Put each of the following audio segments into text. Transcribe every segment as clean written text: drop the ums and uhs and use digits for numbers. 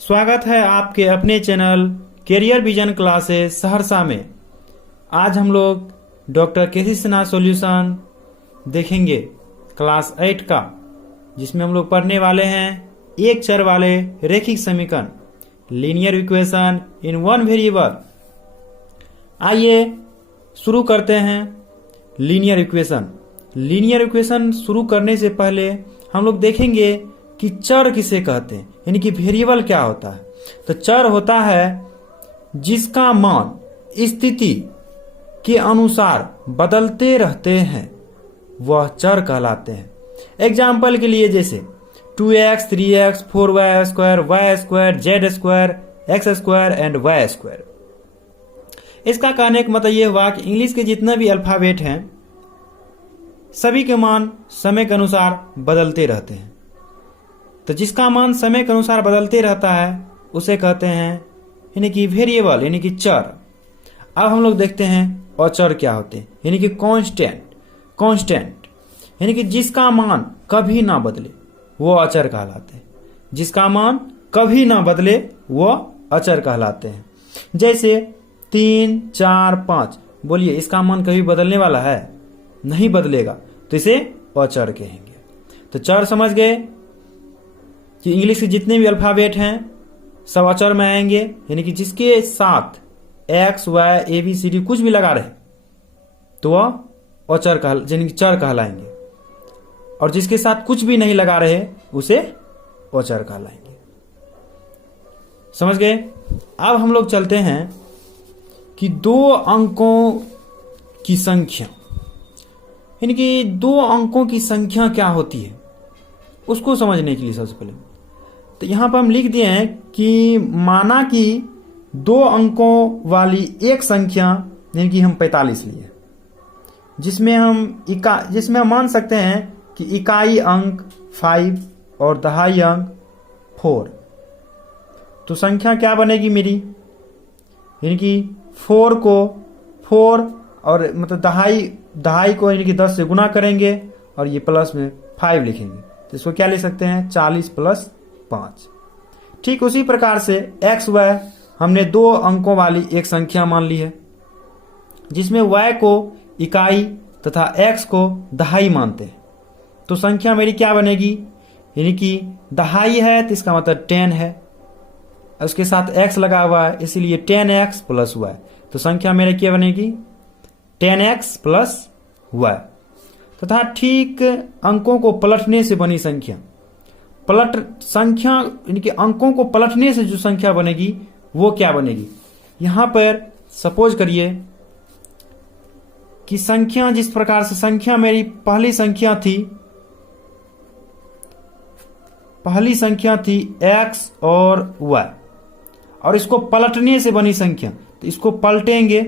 स्वागत है आपके अपने channel career vision classes Saharsa में। आज हम लोग डॉक्टर केसी सिन्हा सॉल्यूशन देखेंगे क्लास 8 का, जिसमें हम लोग पढ़ने वाले हैं एक चर वाले रैखिक समीकरण linear equation in one variable. आइए शुरू करते हैं लीनियर इक्वेशन। लीनियर इक्वेशन शुरू करने से पहले हम लोग देखेंगे कि चर किसे कहते हैं, यानी कि वेरिएबल क्या होता है। तो चर होता है जिसका मान स्थिति के अनुसार बदलते रहते हैं, वह चर कहलाते हैं। एग्जाम्पल के लिए जैसे 2x, 3x, 4y square, y square, z square, x square and y square. इसका कहने का मतलब यह हुआ कि इंग्लिश के जितने भी अल्फाबेट हैं सभी के मान समय के अनुसार बदलते रहते हैं। तो जिसका मान समय के अनुसार बदलते रहता है उसे कहते हैं यानी कि वेरिएबल, यानी कि चर। अब हम लोग देखते हैं अचर क्या होते हैं, यानी कि कांस्टेंट यानी कि जिसका मान कभी ना बदले वो अचर कहलाते हैं। जिसका मान कभी ना बदले वो अचर कहलाते हैं। जैसे 3, 4, 5, बोलिए इसका मान कभी बदलने वाला है? नहीं बदलेगा, तो इसे अचर कहेंगे। तो चर समझ गए कि इंग्लिश के जितने भी अल्फाबेट हैं सब अचर में आएंगे, यानी कि जिसके साथ x, y, a, b, c, d कुछ भी लगा रहे तो वह अचर यानी कि चर कहलाएंगे, और जिसके साथ कुछ भी नहीं लगा रहे उसे अचर कहलाएंगे। समझ गए? अब हम लोग चलते हैं कि दो अंकों की संख्या, यानी कि दो अंकों की संख्या क्या होती है उसको समझने के लिए सबसे पहले तो यहां पर हम लिख दिए हैं कि माना कि दो अंकों वाली एक संख्या, यानी कि हम 45 लिए, जिसमें हम मान सकते हैं कि इकाई अंक 5 और दहाई अंक 4। तो संख्या क्या बनेगी मेरी, यानी कि 4 को 4 और मतलब दहाई को यानी कि 10 से गुना करेंगे और ये प्लस में 5 लिखेंगे, तो इसको क्या लिख सकते हैं 40 प्लस 5। ठीक उसी प्रकार से x, y हमने दो अंकों वाली एक संख्या मान ली है, जिसमें y को इकाई तथा x को दहाई मानते हैं। तो संख्या मेरी क्या बनेगी, यानी कि दहाई है तो इसका मतलब 10 है, उसके साथ x लगा हुआ है इसीलिए 10x प्लस y। तो संख्या मेरी क्या बनेगी 10x प्लस y। तथा ठीक अंकों को पलटने से बनी संख्या, यानी कि अंकों को पलटने से जो संख्या बनेगी वो क्या बनेगी। यहां पर सपोज करिए कि संख्या जिस प्रकार से संख्या मेरी पहली संख्या थी x और y, और इसको पलटने से बनी संख्या, तो इसको पलटेंगे,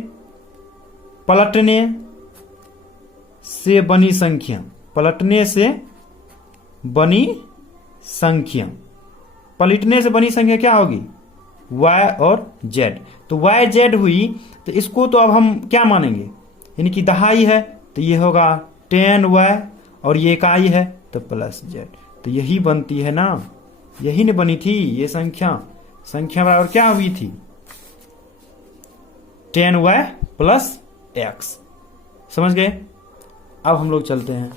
पलटने से बनी संख्या, पलटने से बनी संख्या, पलटने से बनी संख्या क्या होगी y और z। तो y z हुई, तो इसको तो अब हम क्या मानेंगे, यानी कि दहाई है तो ये होगा 10y और ये इकाई है तो प्लस z। तो यही बनती है ना, यही न बनी थी ये संख्या बराबर क्या हुई थी 10y प्लस x। समझ गए? अब हम लोग चलते हैं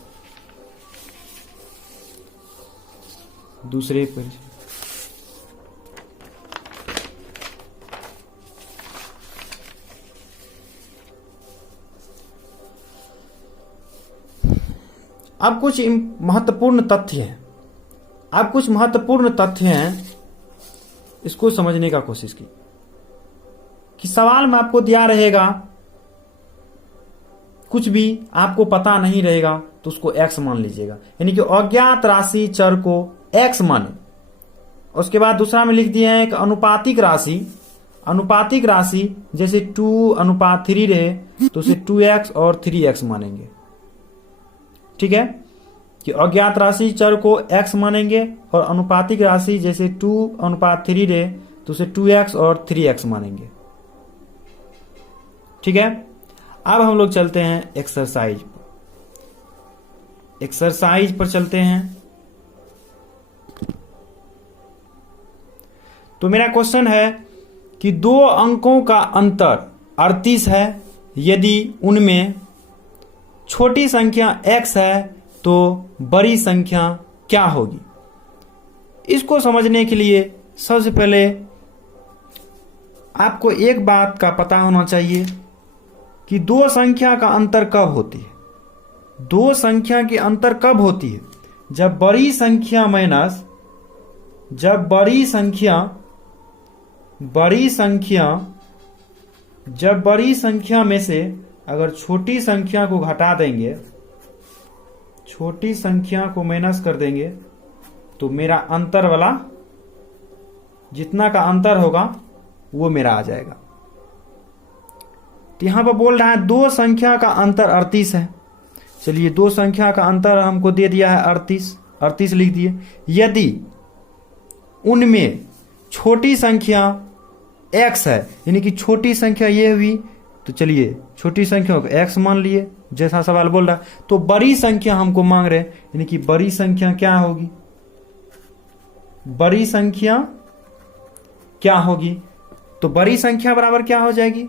दूसरे पर। अब कुछ महत्वपूर्ण तथ्य हैं, इसको समझने का कोशिश की कि सवाल में आपको दिया रहेगा, कुछ भी आपको पता नहीं रहेगा तो उसको x मान लीजिएगा, यानी कि अज्ञात राशि चर को x माने। उसके बाद दूसरा में लिख दिए हैं एक अनुपातिक राशि जैसे 2:3 रहे तो उसे 2x और 3x मानेंगे। ठीक है, कि अज्ञात राशि चर को x मानेंगे और अनुपातिक राशि जैसे 2:3 रहे तो उसे 2x और 3x मानेंगे। ठीक है, अब हम लोग चलते हैं एक्सरसाइज पर चलते हैं। तो मेरा क्वेश्चन है कि दो अंकों का अंतर 38 है, यदि उनमें छोटी संख्या x है तो बड़ी संख्या क्या होगी। इसको समझने के लिए सबसे पहले आपको एक बात का पता होना चाहिए कि दो संख्या का अंतर कब होती है। दो संख्या की अंतर कब होती है? जब बड़ी संख्या माइनस, जब बड़ी संख्या में से अगर छोटी संख्या को घटा देंगे, छोटी संख्या को माइनस कर देंगे, तो मेरा अंतर वाला जितना का अंतर होगा वो मेरा आ जाएगा। तो यहां पर बोल रहा है दो संख्या का अंतर 38 है। चलिए, दो संख्या का अंतर हमको दे दिया है 38 लिख दिए। यदि उनमें छोटी संख्या x है, यानी कि छोटी संख्या ये हुई, तो चलिए छोटी संख्या को x मान लिए जैसा सवाल बोल रहा है। तो बड़ी संख्या हमको मांग रहे हैं, यानी कि बड़ी संख्या क्या होगी? बड़ी संख्या क्या होगी? तो बड़ी संख्या बराबर क्या हो जाएगी?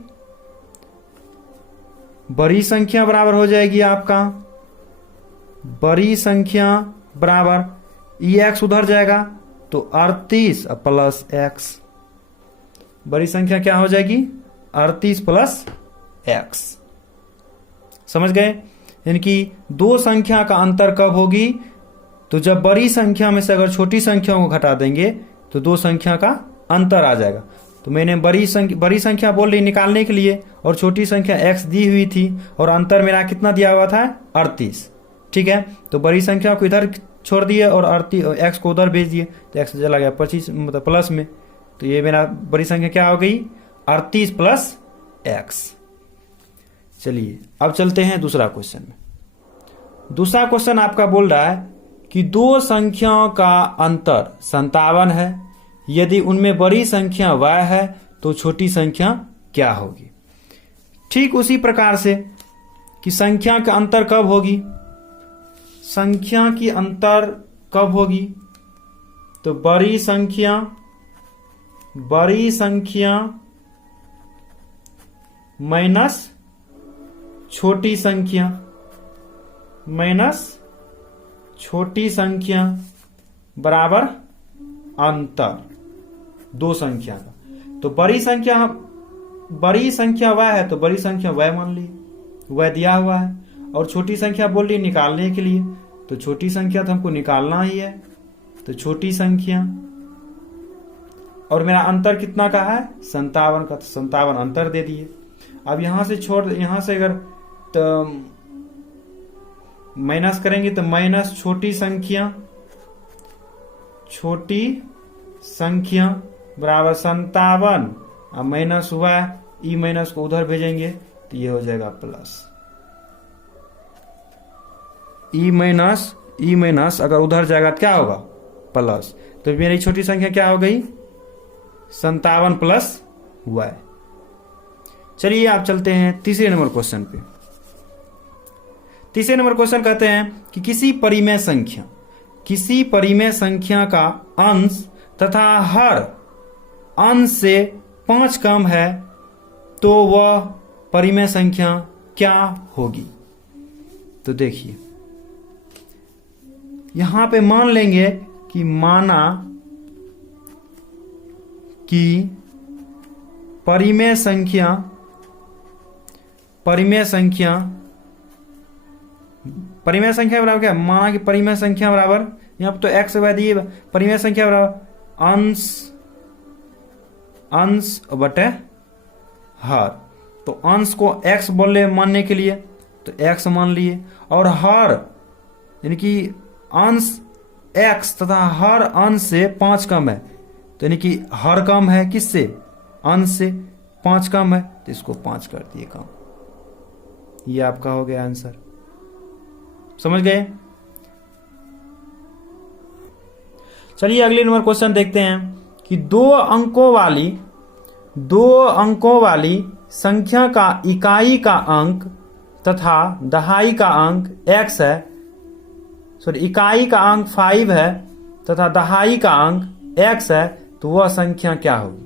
बड़ी संख्या बराबर हो जाएगी आपका, बड़ी संख्या बराबर x उधर जाएगा तो 38 प्लस x। बड़ी संख्या क्या हो जाएगी? 38 प्लस x। समझ गए? यानी कि दो संख्या का अंतर कब होगी? तो जब बड़ी संख्या में से अगर छोटी संख्या को घटा देंगे तो दो संख्या का अंतर आ जाएगा। तो मैंने बड़ी संख्या बोल रही निकालने के लिए, और छोटी संख्या x दी हुई थी, और अंतर मेरा कितना दिया हुआ था? 38। ठीक है, तो बड़ी संख्या को इधर छोड़ दिए और 38 x को उधर भेज दिए, तो x चला गया 25 मतलब प्लस में। तो ये मेरा बड़ी संख्या क्या हो गई? 38 प्लस x। चलिए अब चलते हैं दूसरा क्वेश्चन में। दूसरा क्वेश्चन आपका बोल रहा है कि दो संख्याओं का अंतर 57 है, यदि उनमें बड़ी संख्या y है तो छोटी संख्या क्या होगी। ठीक उसी प्रकार से कि संख्या का अंतर कब होगी, संख्या की अंतर कब होगी? तो बड़ी संख्या माइनस छोटी संख्या बराबर अंतर दो संख्या का। तो बड़ी संख्या y है तो बड़ी संख्या y मान ली, y दिया हुआ है, और छोटी संख्या बोल रही निकालने के लिए, तो छोटी संख्या तो हमको निकालना ही है, तो छोटी संख्या, और मेरा अंतर कितना का है? 57 का, तो 57 अंतर दे दिए। अब यहां से अगर तो माइनस करेंगे तो माइनस छोटी संख्या बराबर 57, अब माइनस हुआ है, ई माइनस को उधर भेजेंगे तो ये हो जाएगा प्लस। ई माइनस अगर उधर जाएगा तो क्या होगा? प्लस। तो मेरी छोटी संख्या क्या हो गई? 57 प्लस y। चलिए आप चलते हैं तीसरे नंबर क्वेश्चन पे। तीसरे नंबर क्वेश्चन कहते हैं कि किसी परिमेय संख्या का अंश तथा हर अंश से 5 कम है तो वह परिमेय संख्या क्या होगी। तो देखिए यहां पे मान लेंगे कि माना कि परिमेय संख्या बराबर क्या? माना कि परिमेय संख्या बराबर, यहां पर तो x y दिए, परिमेय संख्या बराबर अंश बटे हर। तो अंश को x बोले मानने के लिए तो x मान लिए, और हर यानी कि अंश x तथा हर अंश से 5 कम है, तो यानी कि हर कम है किससे? अंश से। 5 कम है तो इसको 5 कर दिए कम। ये आपका हो गया आंसर। समझ गए? चलिए अगले नंबर क्वेश्चन देखते हैं कि दो अंकों वाली संख्या का इकाई का अंक तथा दहाई का अंक x है, इकाई का अंक 5 है तथा दहाई का अंक x है, तो वह संख्या क्या होगी।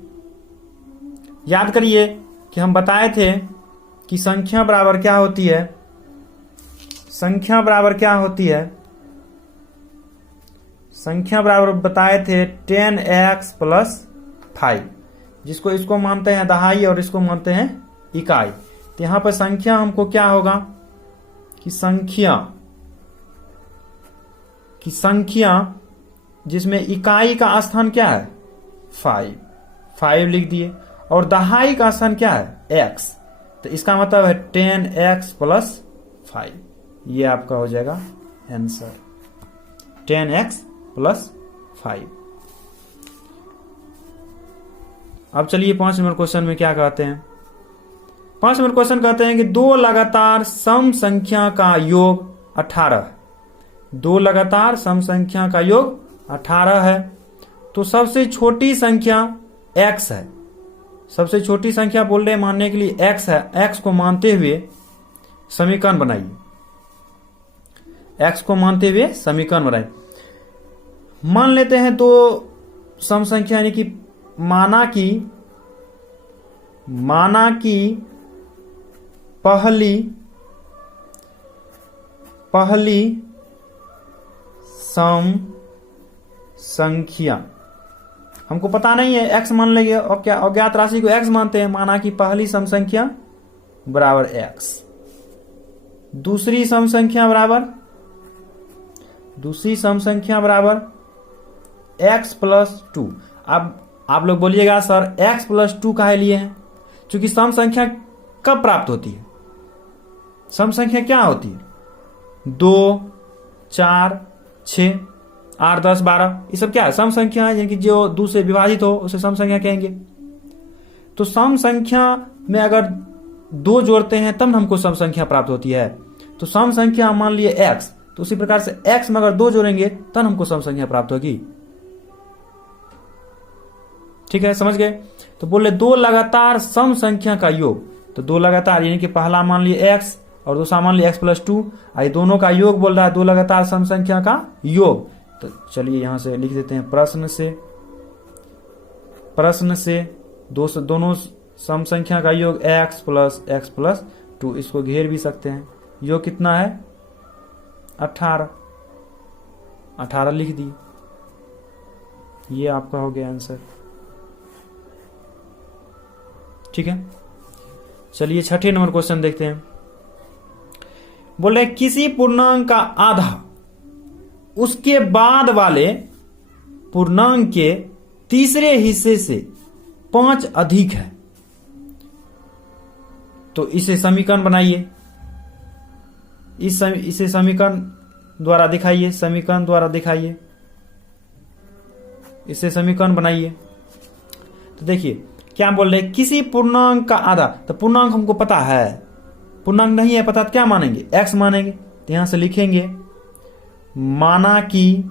याद करिए कि हम बताए थे कि संख्या बराबर क्या होती है, संख्या बराबर क्या होती है, संख्या बराबर बताए थे 10x प्लस 5, जिसको इसको मानते हैं दहाई और इसको मानते हैं इकाई। तो यहां पर संख्या हमको क्या होगा कि संख्या जिसमें इकाई का स्थान क्या है 5 लिख दिए, और दहाई का स्थान क्या है x, तो इसका मतलब है 10x प्लस 5। ये आपका हो जाएगा आंसर 10x प्लस 5। अब चलिए 5 नंबर क्वेश्चन में क्या कहते हैं। 5 नंबर क्वेश्चन कहते हैं कि दो लगातार सम संख्या का योग 18 है। दो लगातार सम संख्या का योग 18 है, तो सबसे छोटी संख्या x है। सबसे छोटी संख्या बोल रहे हैं मानने के लिए x है। x को मानते हुए समीकरण बनाइए, x को मानते हुए समीकरण बनाइए। मान लेते हैं दो सम संख्या, यानी कि माना कि पहली सम संख्या, हमको पता नहीं है x मान लेंगे और क्या अज्ञात राशि को x मानते हैं। माना कि पहली सम संख्या बराबर x, दूसरी सम संख्या बराबर x प्लस 2। अब आप लोग बोलिएगा सर x प्लस 2 काहे लिए हैं, क्योंकि सम संख्या कब प्राप्त होती है, सम संख्या क्या होती है 2 4 6 8 10 12, ये सब क्या है सम संख्या है, यानी कि जो 2 से विभाजित हो उसे सम संख्या कहेंगे। तो सम संख्या में अगर 2 जोड़ते हैं तब हमको सम संख्या प्राप्त होती है। तो सम संख्या मान लिए x, तो उसी प्रकार से x में अगर 2 जोड़ेंगे तब हमको सम संख्या प्राप्त होगी। ठीक है, समझ गए। तो बोले दो लगातार सम संख्या का योग, तो दो लगातार यानी कि पहला मान लिए x और दूसरा मान लिए x प्लस 2, आई दोनों का योग बोल रहा है, दो लगातार सम संख्या का योग। तो चलिए यहां से लिख देते हैं प्रश्न से दोनों सम संख्या का योग x प्लस 2, इसको घेर भी सकते हैं। योग कितना है 18 लिख दिए, ये आपका हो गया आंसर। ठीक है, चलिए 6 नंबर क्वेश्चन देखते हैं। बोले किसी पूर्णांक का आधा उसके बाद वाले पूर्णांक के तीसरे हिस्से से 5 अधिक है, तो इसे समीकरण बनाइए। इसे समीकरण द्वारा दिखाइए, इसे समीकरण बनाइए। तो देखिए क्या बोल रहे, किसी पूर्णांक का आधा, तो पूर्णांक हमको पता है, पूर्णांक नहीं है पता तो क्या मानेंगे x मानेंगे। तो यहां से लिखेंगे माना कि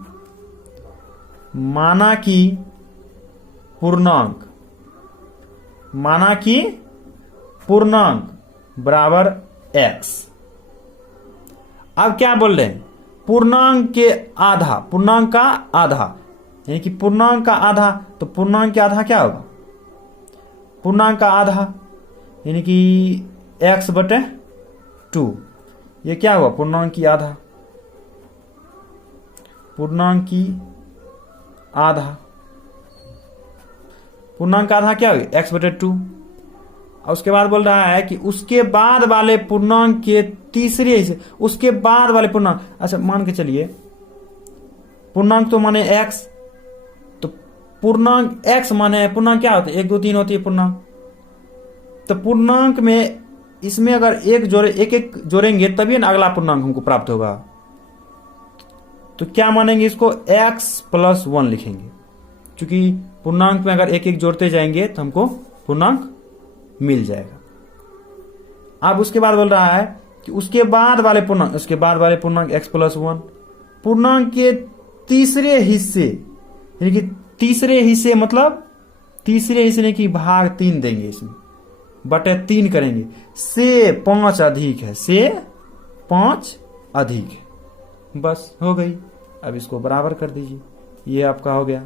पूर्णांक बराबर x। अब क्या बोल रहे हैं, पूर्णांक का आधा यानी कि पूर्णांक का आधा, तो पूर्णांक का आधा क्या होगा, पूर्णांक का आधा यानी कि x बटे 2, ये क्या हुआ पूर्णांक की आधा, पूर्णांक का आधा क्या होगी x बटे 2। और उसके बाद बोल रहा है कि उसके बाद वाले पूर्णांक के तीसरे हिस्से, उसके बाद वाले पूर्णांक, अच्छा मान के चलिए पूर्णांक तो माने x, तो पूर्णांक x माने पूर्णांक क्या होता है 1 2 3 होती है पूर्णांक। तो पूर्णांक में इसमें अगर एक जोड़ेंगे तभी ना अगला पूर्णांक हमको प्राप्त होगा। तो क्या मानेंगे इसको x प्लस 1 लिखेंगे, क्योंकि पूर्णांक में अगर एक जोड़ते जाएंगे तो हमको पूर्णांक मिल जाएगा। अब उसके बाद बोल रहा है कि उसके बाद वाले पूर्णांक x प्लस 1, पूर्णांक के तीसरे हिस्से यानी कि तीसरे हिस्से मतलब तीसरे हिस्से ने कि भाग 3 देंगे, इसमें बटे 3 करेंगे, से 5 अधिक है, से 5 अधिक है, बस हो गई। अब इसको बराबर कर दीजिए, ये आपका हो गया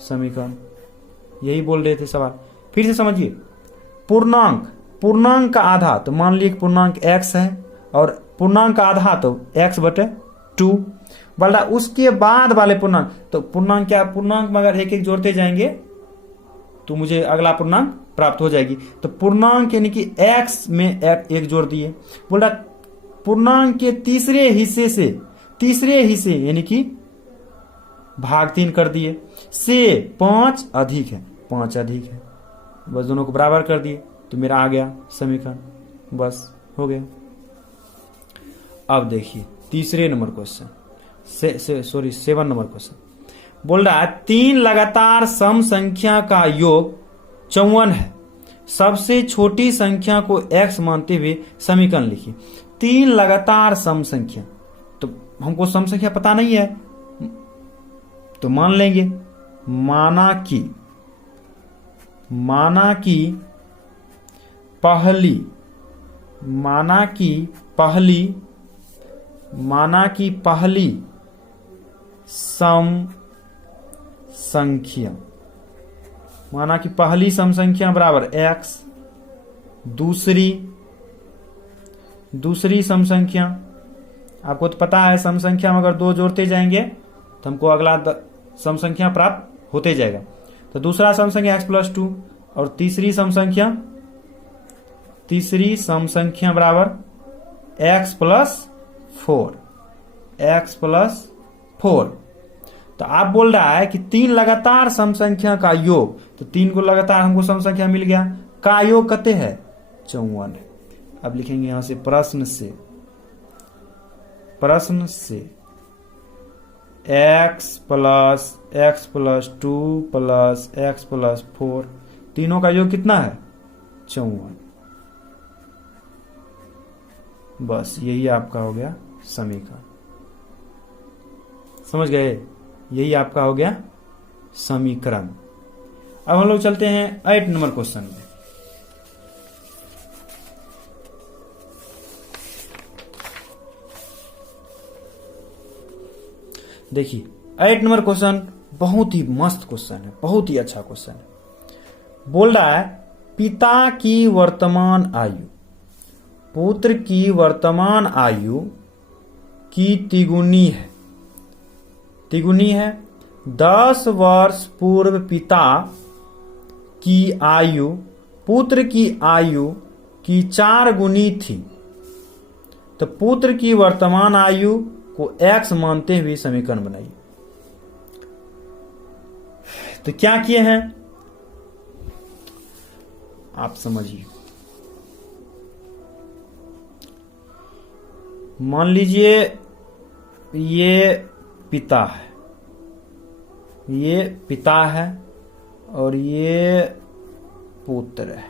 समीकरण। यही बोल रहे थे सवाल। फिर से समझिए, पूर्णांक, पूर्णांक का आधा, तो मान लीजिए पूर्णांक x है और पूर्णांक का आधा तो x बटे 2। बोल रहा उसके बाद वाले पूर्णांक, तो पूर्णांक क्या, पूर्णांक में अगर एक एक जोड़ते जाएंगे तो मुझे अगला पूर्णांक प्राप्त हो जाएगी। तो पूर्णांक यानी कि x में एक जोड़ दिए। बोल रहा पूर्णांक के तीसरे हिस्से यानी कि भाग 3 कर दिए, से 5 अधिक है, 5 अधिक है, बस दोनों को बराबर कर दिए तो मेरा आ गया समीकरण, बस हो गया। अब देखिए तीसरे नंबर क्वेश्चन, 7 नंबर क्वेश्चन बोल रहा है 3 लगातार सम संख्या का योग 54 है, सबसे छोटी संख्या को x मानते हुए समीकरण लिखिए। 3 लगातार सम संख्या, तो हमको सम संख्या पता नहीं है तो मान लेंगे, माना कि पहली सम संख्या बराबर x, दूसरी सम संख्या, आपको तो पता है सम संख्या में अगर 2 जोड़ते जाएंगे तो हमको अगला सम संख्या प्राप्त होते जाएगा। तो दूसरा सम संख्या x+2 और तीसरी सम संख्या बराबर x+4। तो आप बोल रहा है कि 3 लगातार सम संख्या का योग, तो 3 को लगातार हमको सम संख्या मिल गया, का योग कते है 54 है। अब लिखेंगे यहां से प्रश्न से x+2+x+4 तीनों का योग कितना है 54, बस यही आपका हो गया समीकरण। समझ गए, यही आपका हो गया समीकरण। अब हम लोग चलते हैं 8 नंबर क्वेश्चन में। देखिए 8 नंबर क्वेश्चन बहुत ही मस्त क्वेश्चन है, बहुत ही अच्छा क्वेश्चन है। बोल रहा है पिता की वर्तमान आयु पुत्र की वर्तमान आयु की तिगुनी है। 10 वर्ष पूर्व पिता की आयु पुत्र की आयु की 4 गुनी थी, तो पुत्र की वर्तमान आयु को x मानते हुए समीकरण बनाइए। तो क्या किए हैं आप समझिए। मान लीजिए ये पिता है और ये पुत्र है,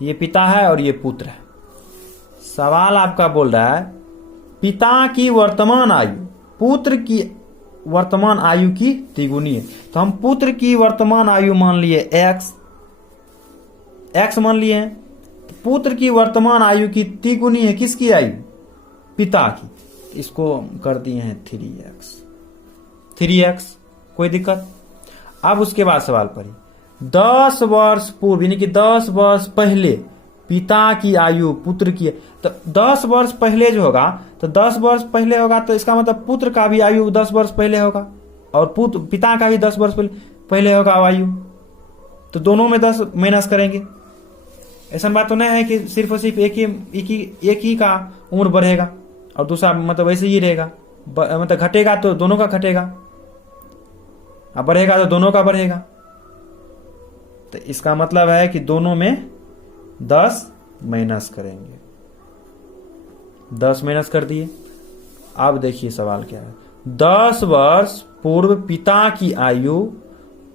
ये पिता है और ये पुत्र है। सवाल आपका बोल रहा है पिता की वर्तमान आयु पुत्र की वर्तमान आयु की तिगुनी है, तो हम पुत्र की वर्तमान आयु मान लिए x मान लिए हैं। पुत्र की वर्तमान आयु की तिगुनी है किसकी आयु, पिता की, इसको कर दिए हैं 3x। कोई दिक्कत। अब उसके बाद सवाल पढ़िए 10 वर्ष पूर्व यानी कि 10 वर्ष पहले पिता की आयु पुत्र की, तो 10 वर्ष पहले जो होगा, तो 10 वर्ष पहले होगा तो इसका मतलब पुत्र का भी आयु 10 वर्ष पहले होगा और पिता का भी 10 वर्ष पहले होगा आयु, तो दोनों में 10 माइनस करेंगे। ऐसा बात तो नहीं है कि सिर्फ और सिर्फ एक ही का उम्र बढ़ेगा और दूसरा मतलब वैसे ही रहेगा, मतलब घटेगा तो दोनों का घटेगा और बढ़ेगा तो दोनों का बढ़ेगा। तो इसका मतलब है कि दोनों में 10 माइनस करेंगे, 10 माइनस कर दिए। अब देखिए सवाल क्या है, 10 वर्ष पूर्व पिता की आयु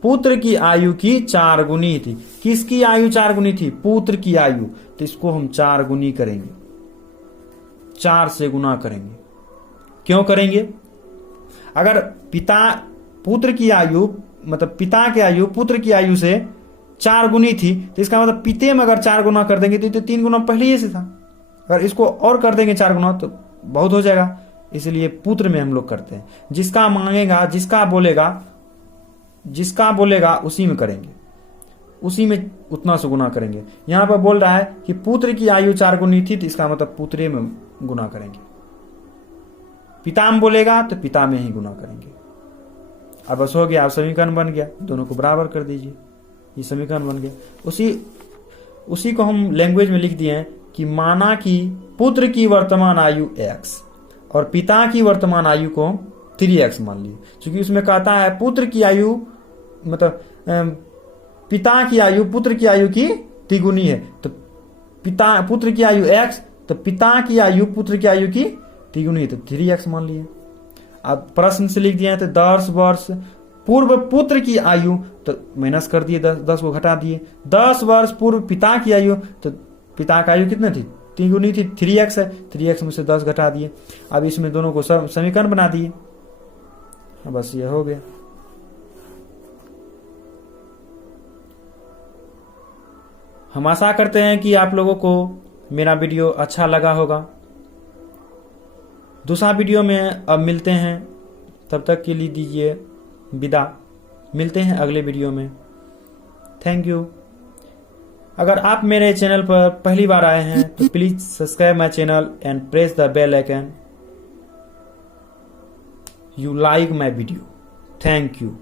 पुत्र की आयु की 4 गुनी थी। किसकी आयु 4 गुनी थी, पुत्र की आयु, तो इसको हम 4 गुनी करेंगे, 4 से गुना करेंगे। क्यों करेंगे, अगर पुत्र की आयु मतलब पिता की आयु पुत्र की आयु से 4 गुनी थी, तो इसका मतलब पिते में अगर 4 गुना कर देंगे तो 3 गुना पहले ही से था, अगर इसको और कर देंगे 4 गुना तो बहुत हो जाएगा, इसलिए पुत्र में हम लोग करते हैं। जिसका मांगेगा जिसका बोलेगा जिसका बोलेगा उसी में करेंगे, उसी में उतना से गुना करेंगे। यहां पर बोल रहा है कि पुत्र की आयु 4 गुनी थी, तो इसका मतलब पुत्रे में गुना करेंगे। पिता में बोलेगा तो पिता में ही गुना करेंगे। अब बस हो गया, अब समीकरण बन गया, दोनों को बराबर कर दीजिए, ये समीकरण बन गया। उसी को हम लैंग्वेज में लिख दिए हैं कि माना कि पुत्र की वर्तमान आयु x और पिता की वर्तमान आयु को 3x मान लिए, क्योंकि उसमें कहता है पुत्र की आयु मतलब पिता की आयु पुत्र की आयु की तिगुनी है, तो पुत्र की आयु x, तो पिता की आयु पुत्र की आयु की तिगुनी है, तो 3x मान लिए। अब प्रश्न से लिख दिया है तो 10 वर्ष पूर्व पुत्र की आयु, तो माइनस कर दिए, 10 को घटा दिए। 10 वर्ष पूर्व पिता की आयु, तो पिता की आयु कितनी थी, 3 गुनी थी, 3x है, 3x में से 10 घटा दिए। अब इसमें दोनों को समीकरण बना दिए, बस ये हो गया। हम आशा करते हैं कि आप लोगों को मेरा वीडियो अच्छा लगा होगा। दूसरा वीडियो में अब मिलते हैं, तब तक के लिए दीजिए विदा। मिलते हैं अगले वीडियो में। Thank you. अगर आप मेरे चैनल पर पहली बार आए हैं तो please subscribe my channel and press the bell icon. You like my video. Thank you.